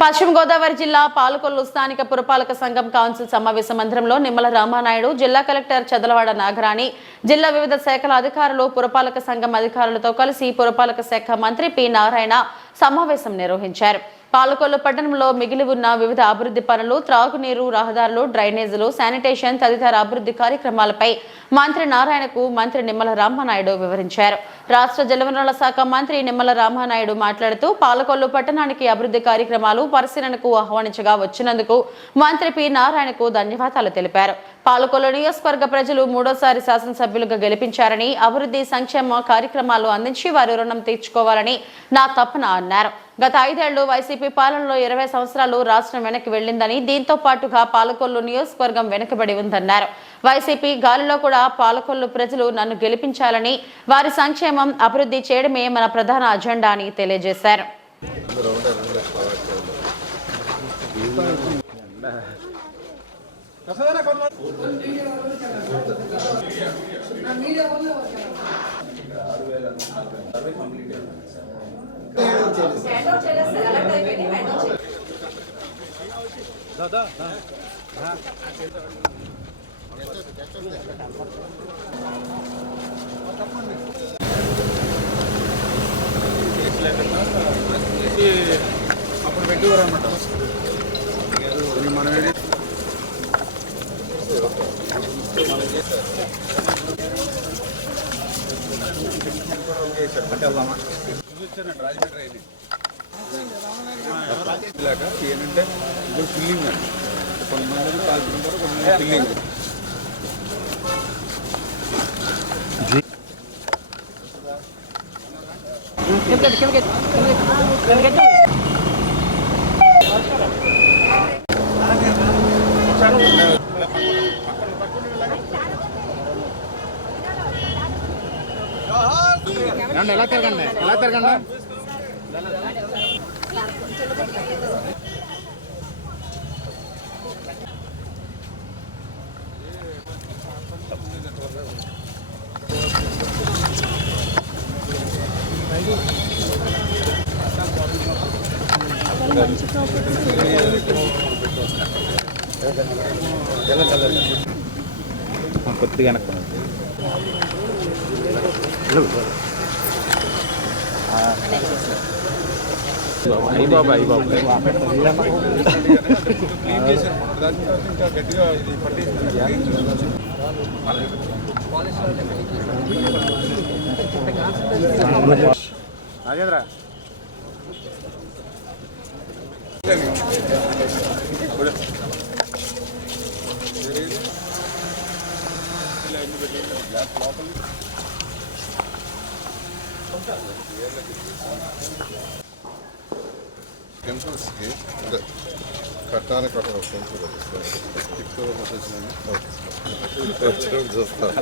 పశ్చిమ గోదావరి జిల్లా పాలకొల్లు స్థానిక పురపాలక సంఘం కౌన్సిల్ సమావేశ మందిరంలో నిమ్మల రామానాయుడు జిల్లా కలెక్టర్ చదలవాడ నాగరాణి జిల్లా వివిధ శాఖల అధికారులు పురపాలక సంఘం అధికారులతో కలిసి పురపాలక శాఖ మంత్రి పి నారాయణ సమావేశం నిర్వహించారు. పాలకొల్లు పట్టణంలో మిగిలి ఉన్న వివిధ అభివృద్ధి పనులు త్రాగునీరు రహదారులు డ్రైనేజీలు శానిటేషన్ తదితర అభివృద్ధి కార్యక్రమాలపై మంత్రి నారాయణకు మంత్రి నిమ్మల రామానాయుడు వివరించారు. రాష్ట్ర జలవనరుల శాఖ మంత్రి నిమ్మల రామానాయుడు మాట్లాడుతూ పాలకొల్లు పట్టణానికి అభివృద్ధి కార్యక్రమాలు పరిశీలనకు ఆహ్వానించగా వచ్చినందుకు మంత్రి పి నారాయణకు ధన్యవాదాలు తెలిపారు. పాలకొల్లు నియోజకవర్గ ప్రజలు మూడోసారి శాసనసభ్యులుగా గెలిపించారని అభివృద్ధి సంక్షేమ కార్యక్రమాలు అందించి వారి రుణం తీర్చుకోవాలని నా తపన అన్నారు. గత ఐదేళ్ళు వైసీపీ పాలనలో ఇరవై సంవత్సరాలు రాష్ట్రం వెనక్కి వెళ్ళిందని దీంతో పాటుగా పాలకొల్లు నియోజకవర్గం వెనుకబడి ఉందన్నారు. వైసీపీ గాలిలో కూడా పాలకొల్లు ప్రజలు నన్ను గెలిపించాలని వారి సంక్షేమం అభివృద్ధి చేయడమే మన ప్రధాన అజెండా అని తెలియజేశారు. అప్పుడు పెట్టేవారు అనమాట మనం ఏంటి అంటే వెళ్దామా చూపించానండి రాజమండ్రి లేక ఏంటంటే ఇప్పుడు ఫిల్లింగ్ అండి. కొంతమంది కాల్చుకుంటారు కొంతమంది ఫిల్లింగ్. ఎలా తిరగండి? ఎలా తిరగండి? కొద్దిగా వెనక్కి అయ్యి బాబు అయ్యి బాబు క్లీన్ చేశారు ఇంకా గట్టిగా ఇది టెంపుల్స్కి అక్కడ ఒక టెంపుల్ చూస్తాను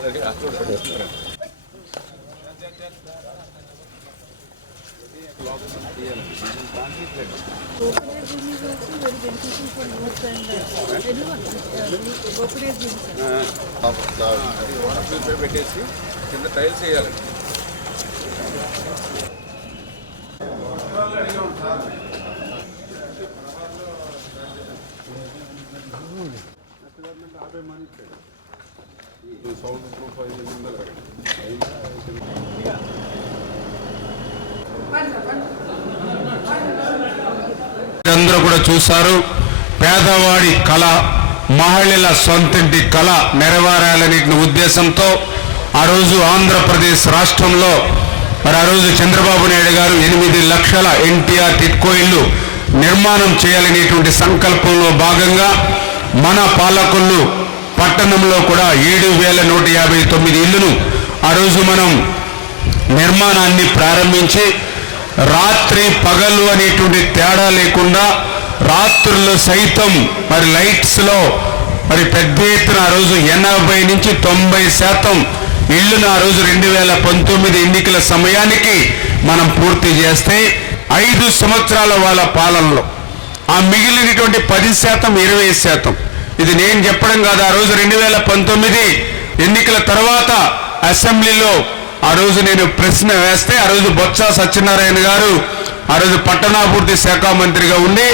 పెట్టేసి కింద టైల్స్ వేయాలి సౌండ్ ప్రూఫ్ అందరూ కూడా చూశారు. పేదవాడి కళ మహిళల సొంతింటి కళ నెరవేరాలనే ఉద్దేశంతో ఆ రోజు ఆంధ్రప్రదేశ్ రాష్ట్రంలో మరి ఆ రోజు చంద్రబాబు నాయుడు గారు ఎనిమిది లక్షల ఎన్టీఆర్ టిట్కో ఇల్లు నిర్మాణం చేయాలనేటువంటి సంకల్పంలో భాగంగా మన పాలకులు పట్టణంలో కూడా ఏడు వేల నూట యాభై తొమ్మిది ఇల్లును ఆ రోజు మనం నిర్మాణాన్ని ప్రారంభించి రాత్రి పగలు అనేటువంటి తేడా లేకుండా రాత్రుల్లో సైతం మరి లైట్స్లో మరి పెద్ద ఎత్తున ఆ రోజు ఎనభై నుంచి తొంభై శాతం ఇళ్ళను ఆ రోజు రెండు వేల పంతొమ్మిది ఎన్నికల సమయానికి మనం పూర్తి చేస్తే ఐదు సంవత్సరాల వాళ్ళ పాలనలో ఆ మిగిలినటువంటి పది శాతం ఇరవై శాతం. ఇది నేను చెప్పడం కాదు ఆ రోజు రెండు వేల పంతొమ్మిది ఎన్నికల తర్వాత అసెంబ్లీలో ఆ రోజు నేను ప్రశ్న వేస్తే ఆ రోజు బొత్స సత్యనారాయణ గారు ఆ రోజు పట్టణాభివృద్ధి శాఖ మంత్రిగా ఉండి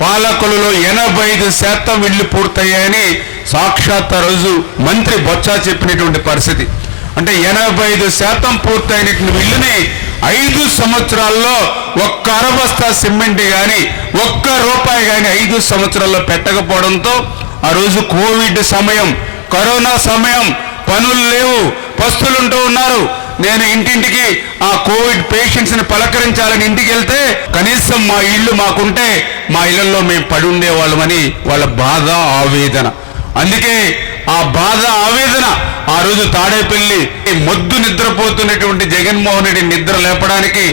పాలకులలో ఎనభై ఐదు శాతం ఇళ్ళు పూర్తయ్యాయని సాక్షాత్ ఆ రోజు మంత్రి బొత్స చెప్పినటువంటి పరిస్థితి. అంటే ఎనభై ఐదు శాతం పూర్తయినటువంటి ఇల్లుని ఐదు సంవత్సరాల్లో ఒక్క అరబస్తా సిమెంట్ కానీ ఒక్క రూపాయి కానీ ఐదు సంవత్సరాల్లో పెట్టకపోవడంతో ఆ రోజు కోవిడ్ సమయం కరోనా సమయం పనులు లేవు పస్తులుంటూ ఉన్నారు. నేను ఇంటింటికి ఆ కోవిడ్ పేషెంట్స్ని పలకరించాలని ఇంటికి వెళ్తే కనీసం మా ఇల్లు మాకుంటే మా ఇళ్ళలో మేము పడి ఉండేవాళ్ళమని వాళ్ళ బాధ ఆవేదన. అందుకే ఆ బాధ ఆవేదన ఆ రోజు తాడేపల్లి మొద్దు నిద్రపోతున్నటువంటి జగన్మోహన్ రెడ్డి నిద్ర లేపడానికి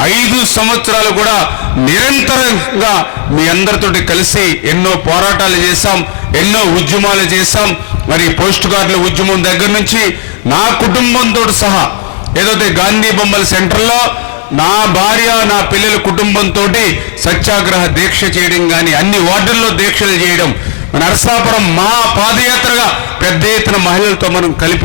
ఐదు సంవత్సరాలు కూడా నిరంతరంగా మీ అందరితోటి కలిసి ఎన్నో పోరాటాలు చేశాం ఎన్నో ఉద్యమాలు చేశాం. మరి పోస్ట్ గార్డుల ఉద్యమం దగ్గర నుంచి నా కుటుంబంతో సహా ఏదైతే గాంధీ బొమ్మల సెంటర్లో నా భార్య నా పిల్లల కుటుంబంతో సత్యాగ్రహ దీక్ష చేయడం కానీ అన్ని వార్డుల్లో దీక్షలు చేయడం నరసాపురం మా పాదయాత్రగా పెద్ద ఎత్తున మహిళలతో మనం కలిపి